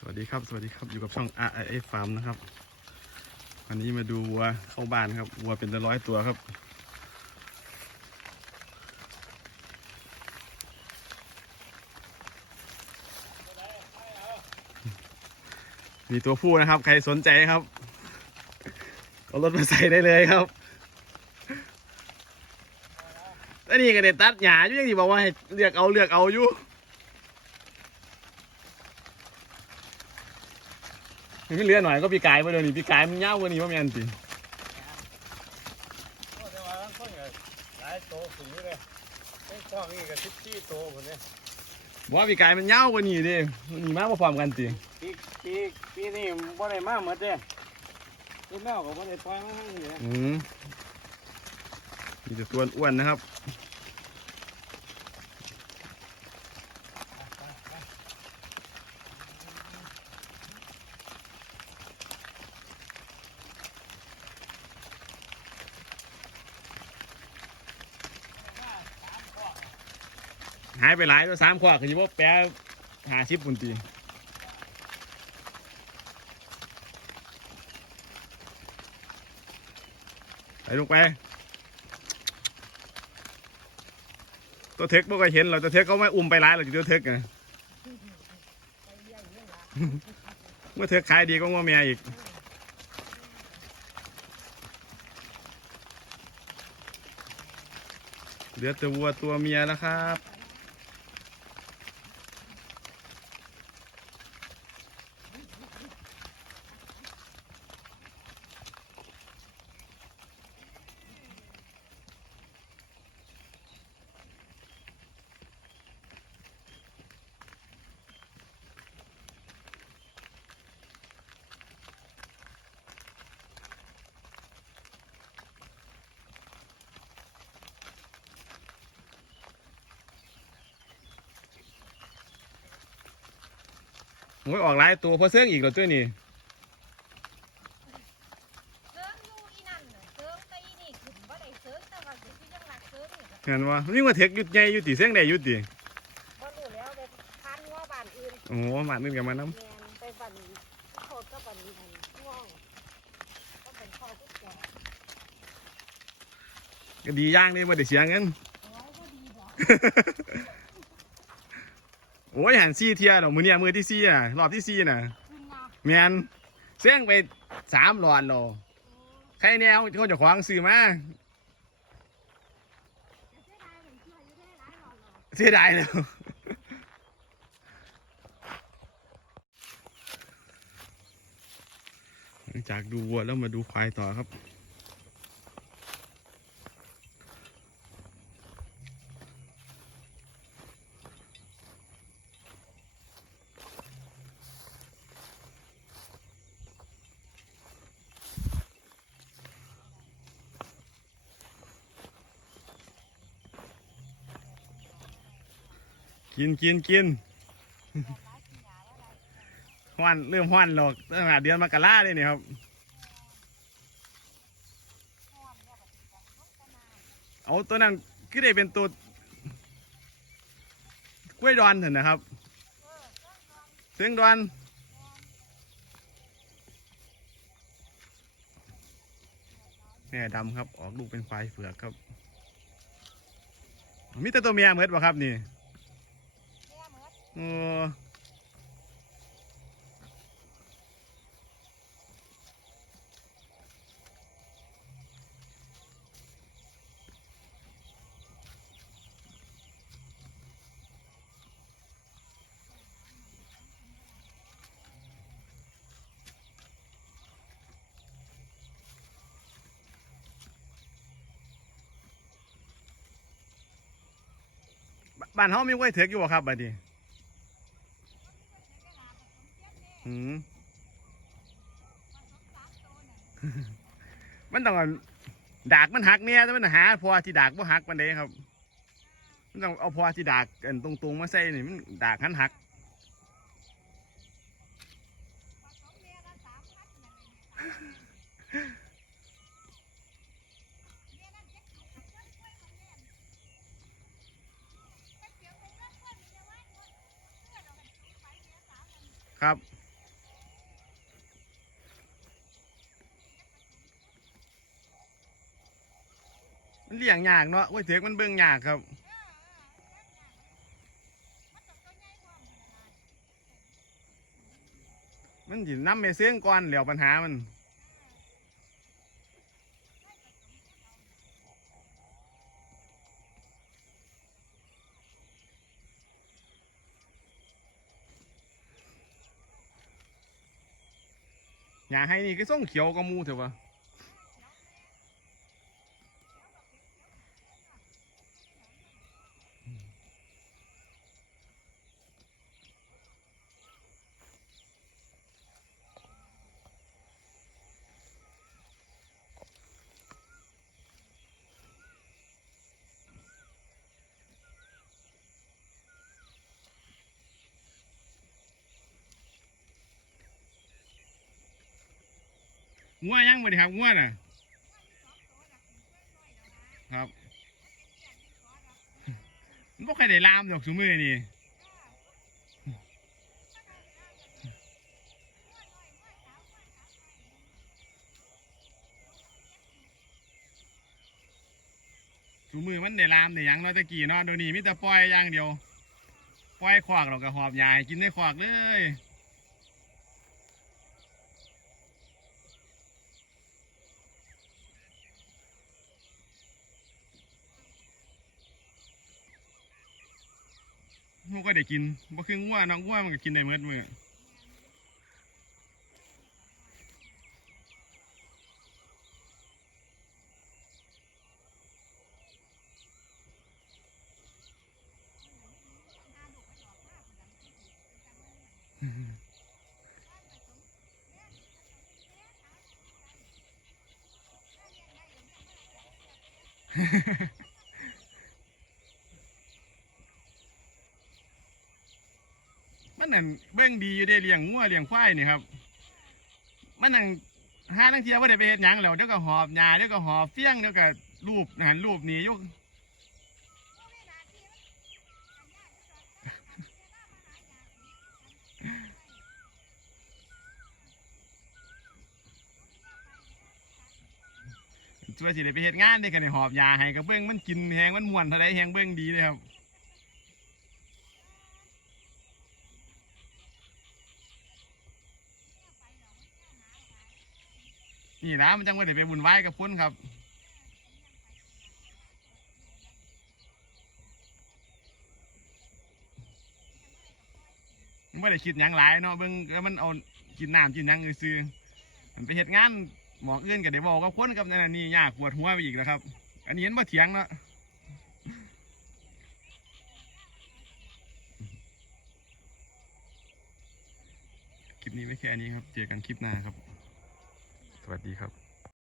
สวัสดีครับ สวัสดีครับ อยู่กับช่อง R I A Farm นะครับ วันนี้มาดูวัวเข้าบ้านครับ วัวเป็นร้อยตัวครับ มีตัวผู้นะครับ ใครสนใจครับ เอารถมาใส่ได้เลยครับอันนี้ก็เด็ดตัดหญ้าอยู่อยังที่บอกว่าให้เลือกเอาเลือกเอาอยู่ นี่มันเหลือหน่อยก็ปีกายมาเดี๋ยวนี้ปีกายมันยาวกว่านี้ว่าแม่นสิโอ้แต่ว่าทั้งคนก็หลายโตสูงเลยไอ้กล้องนี่ก็สิบสี่โตคนเนี้ยบอกว่าปีกายมันยาวกว่านี้ดิมันนี่มากกว่าพร้อมกันสิปีปีปีนี้บ่ได้มาเหมือนเด้ปีแมวก็บ่ได้ปล่อยมาให้เลยอืมมีแต่ตัวอ้วนนะครับ หายไปหลายตัวสามขวบคือว่าแปะหาชิปปุ่นตีไปลงไป ตัวเทคบ่เคยเห็นเราตัวเทคเขาไม่อุ้มไปร้ายเราจะตัวเทคไงเมื่อเทคขายดีก็งัวเมียอีกเหลือแต่วัวตัวเมียแล้วครับ โอ้ยออกหลายตัวเพอเสื้องอีกแล้วตัวนี้เซิร์งอยู่อีนั่นน่ะเซิร์งแต่อีนี่ขึ้นบ่ได้เซิร์งแต่ว่าอยู่ที่ยังรักเซิร์งนี่ก็เห็นว่านี่ว่าเทคอยุดใหญ่อยุติเสื้องใดอยุติบ่รู้แล้วไปพันว่าบ้านอื่นโอ้โหมานึ่งกันมาน้แม่นไปบ้านโคตรก็บ้านนี้ง่วงก็เป็นพ่อที่แก่ำก็ดีอย่างนี่มาได้เสียเงิน โอ้ยบ่ดีบ่ โอ้ยหันซี่เทียดอกมือเนี่ยมือที่ซี่อะรอบที่ซี่น่ะขึ้นมาแมนเสื้องไปสามหลอนโลใครแนวเขาจะขวางซื้อมาแต่เสียดายเหมือนเชื่ออยู่ได้หลายหลอดหรอกเสียดายแล้วหลังจากดูวัวแล้วมาดูควายต่อครับ กินกินกินห้อนเริ่มห้อนหรอกตั้งแต่เดือนมกราเลยนี่ครับเอาตัวนั้นก็ได้เป็นตัวกล้วยดอนเถอะนะครับเสียงดอนแม่ดำครับ ออกลูกเป็นควายเผือกครับ มีแต่ตัวเมียเหมือนป่ะครับนี่ อนโอ้บบ้านเฮามีไว้เถือกอยู่บ่ครับบัดนี้ อืมมันต้องดากมันหักเนี่ยแต่มันหาพอที่ดากบ่หักมันเด้ครับ มันต้องเอาพอที่ดากอันตรงๆมาใส่นี่มันดากหันหักครับ ลี้ยงยากเนาะไว้เถือกมันเบิ่งยากครับมันสินน้ำไปเสื่องก่อนแล้วปัญหามันอยากให้นี่ก็ส่งเขียวก็มูเถอะวะ งัวยังบ่ได้ครับงัวน่ะ ครับมันบ่ค่อยได้ลามดอกซุมือนี่ซุมือมันได้ลามได้หยังเนาะตะกี้เนาะเดี๋ยวนี้มีแต่ปล่อยอย่างเดียวปล่อยขวากเราก็หอบยาให้กินได้ขวากเลย มันก็ได้กินบ่คืองัวน้องงัวมันก็กินได้เมื่อมื้อ มันนั่นเบิ่งดีอยู่เด้เลี้ยงงัวเลี้ยงควายนี่ครับ มันนั่งหาทั้งเทียบ่าได้ไปเฮ็ดหยังแล้วเดี๋ยวก็หอบหญ้าเดี๋ยวก็หอบเฟี้ยงเดี๋ยวก็รูปหันรูปนี่อยู่ช่วยสิได้ไปเฮ็ดงานได้กันได้หอบยาให้ก็เบิ่งมันกินแฮงมันม่วนเท่าใดแฮงเบิ่งดีเลยครับ นี่นะมันจังไม่ได้ไปบุญไหว้กับพ้นครับมันไม่ได้คิดหยังหลายเนาะเบิ่งแล้วมันเอากินน้ำกินหยังซื้อๆมันไปเฮ็ดงานหมองอื่นก็ได้บอกกับคนกับนั่นนะนี่ยากปวดหัวไปอีกแล้วครับ อันนี้เห็นบ่เถียงเนาะคลิปนี้ไว้แค่นี้ครับ เจอกันคลิปหน้าครับ วัสดีครับ